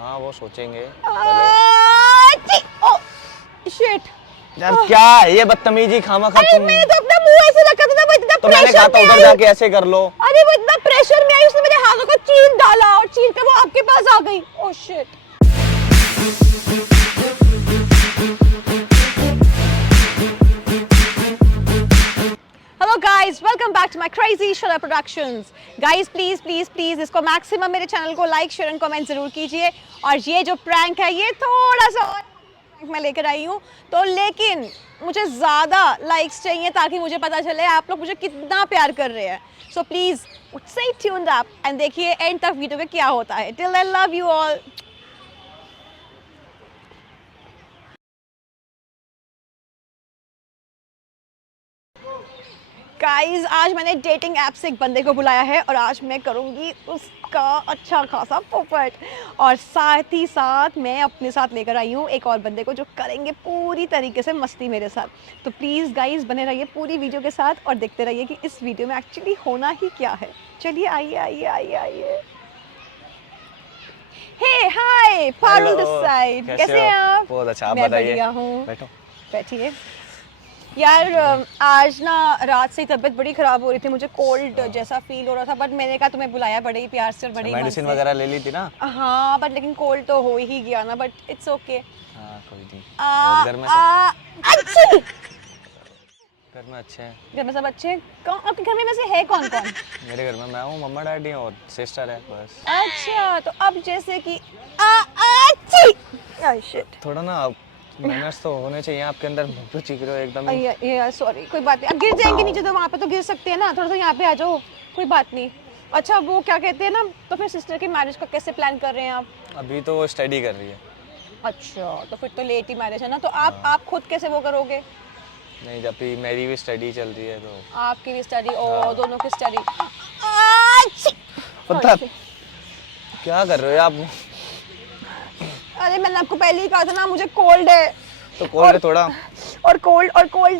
हाँ वो सोचेंगे। शिट यार क्या है ये बदतमीजी खामखा तुम। मैंने तो अपना मुंह ऐसे रखा था ना, वो इतना तो मैंने कहा था उधर जाके ऐसे कर लो। अरे वो इतना प्रेशर में आई, उसने मेरे हाथों को चीर डाला और चीर के वो आपके पास आ गई। Oh shit. Hello guys, welcome back to my crazy Shola productions. Guys please please please इसको मैक्सिमम मेरे चैनल को लाइक शेयर एंड कमेंट जरूर कीजिए। और ये जो प्रैंक है ये थोड़ा सा और मैं लेकर आई हूँ, तो लेकिन मुझे ज़्यादा लाइक्स चाहिए ताकि मुझे पता चले आप लोग मुझे कितना प्यार कर रहे हैं। So please stay tuned up and देखिए एंड तक वीडियो में क्या होता है। Till then love you all. Guys आज मैंने डेटिंग ऐप से एक बंदे को बुलाया है और आज मैं करूंगी उसका अच्छा खासा पोपट। और साथ ही साथ मैं अपने साथ लेकर आई हूँ एक और बंदे को जो करेंगे पूरी तरीके से मस्ती मेरे साथ। तो प्लीज़ गाइस बने रहिए पूरी वीडियो के साथ और देखते रहिए कि इस वीडियो में एक्चुअली होना ही क्या है। चलिए आइए आइए आइए आइए। हे हाय पारुल दिस साइड, कैसे हैं आप? बहुत अच्छा, आप मैं बताइए। बढ़िया हूँ। बैठो। बैठिए। यार आज ना रात से तबीयत बड़ी ख़राब हो रही थी, मुझे कोल्ड जैसा फील हो रहा था, बट मैंने कहा तुम्हें बुलाया बड़े ही प्यार से और बड़े ही मन मेडिसिन से। वगैरह ले ली थी ना? हाँ बट लेकिन कोल्ड तो हो ही गया ना, बट इट्स ओके। हाँ कोई नहीं। और घर में सब अच्छी घर में अच्छे हैं? घर में सब अच्छे हैं। कौन आपके घर में वैसे है कौन कौन? मेरे घर में मैं हूँ, मम्मा डैडी और सिस्टर है बस। अच्छा तो अब जैसे कि अच्छी शिट। थोड़ा ना मैनर्स तो होने चाहिए आपके अंदर। मुंह पे चीख रहे हो एकदम ही। ये सॉरी, कोई बात नहीं। अब गिर जाएंगे नीचे तो वहाँ पे तो गिर सकते हैं ना, थोड़ा सा यहाँ पे आ जाओ, कोई बात नहीं। अच्छा वो क्या कहते हैं ना, तो फिर सिस्टर की मैरिज का कैसे प्लान कर रहे हैं आप? अभी तो वो स्टडी कर रही है। अच्छा तो फिर तो लेट ही मैरिज है ना, तो आप खुद कैसे वो करोगे? नहीं जब भी मेरी भी स्टडी चल रही है तो आपकी भी स्टडी और दोनों की स्टडी। पता क्या कर रहे हो आप? अरे मैंने आपको पहले ही कहा था ना मुझे कोल्ड है। तो कोल्ड है थोड़ा। और कोल्ड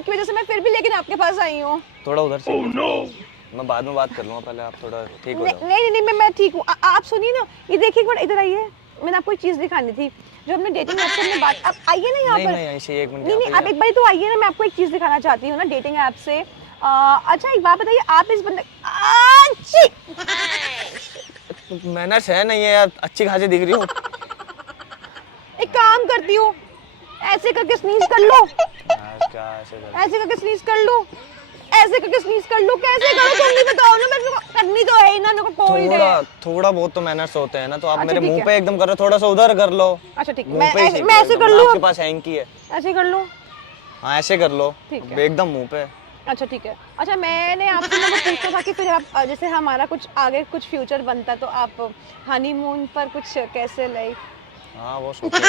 की वजह से मैं फिर भी लेकिन आपके पास आई हूँ। थोड़ा उधर से मैं बाद में बात कर लूँगा, पहले आप थोड़ा ठीक हो जाओ। नहीं मैं ठीक हूँ। आप सुनिए ना, ये देखिए एक बार इधर आइए, मैंने आपको एक चीज़ दिखानी थी जो हमने डेटिंग ऐप से हमने बात। आप आइए ना यहाँ पर। नहीं ऐसे एक मिनट। नहीं आप एक बार तो आइए ना, मैं आपको एक चीज़ दिखाना चाहती हूँ ना डेटिंग ऐप से। अच्छा एक बात बताइए, आप इस बंदे मैनर्स है नहीं है यार, अच्छी खासी दिख रही हूँ। एक काम करती हूँ, ऐसे करके स्नीज कर लो। क्या ऐसे करके स्नीज कर लो, ऐसे करके स्नीज कर लो। कैसे करो तुम भी बताओ ना, मेरे को करनी तो है ही ना, मेरे को कोल्ड है। थोड़ा बहुत तो मैनर्स होते हैं ना, तो आप अच्छा, मेरे ठीक मुंह है। पे एकदम कर रहे हो, थोड़ा सा उधर कर लो। अच्छा ठीक है, मुंह पे ही सीख मैं लो ऐसे एकदम, कर लूँ, आपके पास हैंकी है। ऐसे कर लूँ। हाँ ऐसे कर लो, ठीक है। एकदम मुंह पे। अच्छा ठीक है। अच्छा मैंने आपसे ना वो पूछा था कि फिर आप जैसे हमारा कुछ आगे कुछ फ्यूचर बनता तो आप हनीमून पर कुछ कैसे लाइक। हाँ वो सोचेंगे।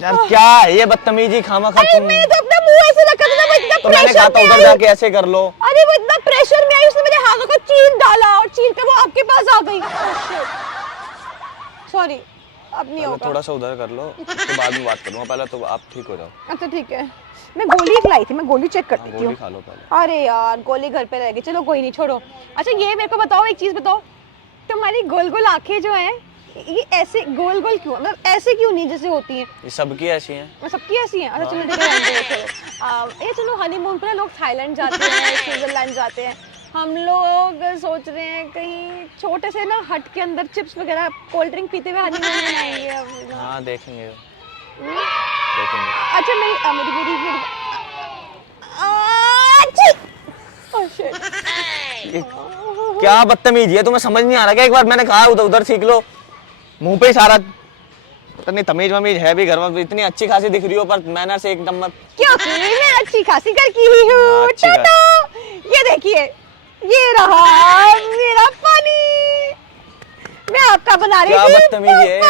यार क्या है ये बदतमीजी खामखा तुम। मैंने तो अपना मुंह ऐसे रखा था ना, वो इतना तो मैंने कहा था उधर जाके ऐसे कर लो। अरे वो इतना प्रेशर में आई, उसने मेरे हाथों को चीर डाला और चीर के वो आपके पास आ गई। सॉरी अब नहीं होगा। थोड़ा सा उधर कर लो, उसके बाद में बात करूँगा, पहले तो आप ठीक हो जाओ। अच्छा ठीक है, मैं गोली खिलाई थी, मैं गोली चेक कर लेती गोली हूँ। खा लो पहले। अरे यार गोली घर पे रह गई, चलो कोई नहीं छोड़ो। अच्छा ये मेरे को बताओ, एक चीज बताओ, तुम्हारी गोल गोल आंखें जो हैं ये ऐसे गोल गोल क्यों, मतलब ऐसे क्यों नहीं जैसे होती हैं? ये सबकी ऐसी हैं। सबकी ऐसी हैं? अच्छा चलो ठीक है। ये चलो हनीमून पर लोग थाईलैंड जाते हैं, स्विट्जरलैंड जाते हैं, हम लोग सोच रहे हैं कहीं छोटे से ना हट के अंदर चिप्स वगैरह कोल्ड ड्रिंक पीते हुए हनीमून मनाएंगे अब। हाँ देखेंगे। अच्छा मेरी मेरी मेरी ये क्या बदतमीजी है, तुम्हें समझ नहीं आ रहा क्या? एक बार मैंने कहा उधर उधर सीख लो, मुंह पे ही सारा। पता नहीं तमीज वमीज है भी घर में, इतनी अच्छी खासी दिख रही हो पर मैनर से एक नंबर। क्योंकि मैं अच्छी खासी घर की ही हूँ। ये देखिए ये रहा मेरा पानी, मैं आपका बना रही थी। क्या बदतमीजी है?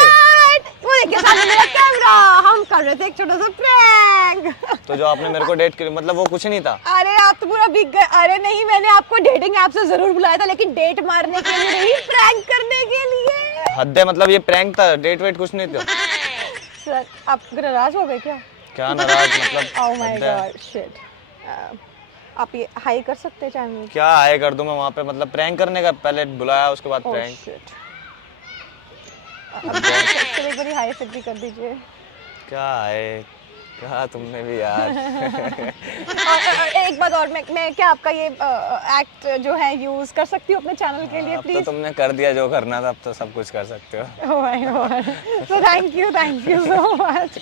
वो देखिए सामने मेरा कैमरा, हम कर रहे थे एक छोटा सा प्रैंक। तो जो आपने मेरे को डेट की मतलब वो कुछ नहीं था? अरे आप तो पूरा बिक गए। अरे नहीं मैंने आपको डेटिंग ऐप से जरूर बुलाया था, लेकिन डेट मारने के लिए नहीं, प्रैंक करने के लिए। हद है, मतलब ये प्रैंक था, डेट वेट कुछ नहीं था। सर आप नाराज हो गए क्या? क्या नाराज मतलब? Oh my God shit. आप ये हाई कर सकते हैं चैनल? क्या आए कर दूं मैं वहाँ पे, मतलब प्रैंक करने का पहले बुलाया उसके बाद ओह प्रैंक। शिट। अब चलो एक बारी हाई फिर भी कर दीजिए। क्या आए, कहा तुमने भी यार। एक बात और, मैं क्या आपका ये एक्ट जो है यूज कर सकती हूँ अपने चैनल के लिए अब तो प्लीज? तुमने कर दिया जो करना था, अब तो सब कुछ कर सकते हो। Oh my God, so thank you so much.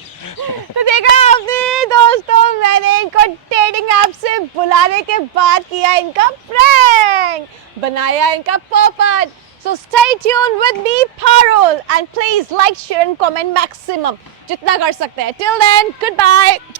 तो देखा आपने दोस्तों, मैंने इनको डेटिंग ऐप से बुलाने के बाद किया इनका प्रैंक, बनाया इनका पोपट। So stay tuned with me, Parul, and please like, share and comment maximum जितना कर सकते हैं. Till then, goodbye.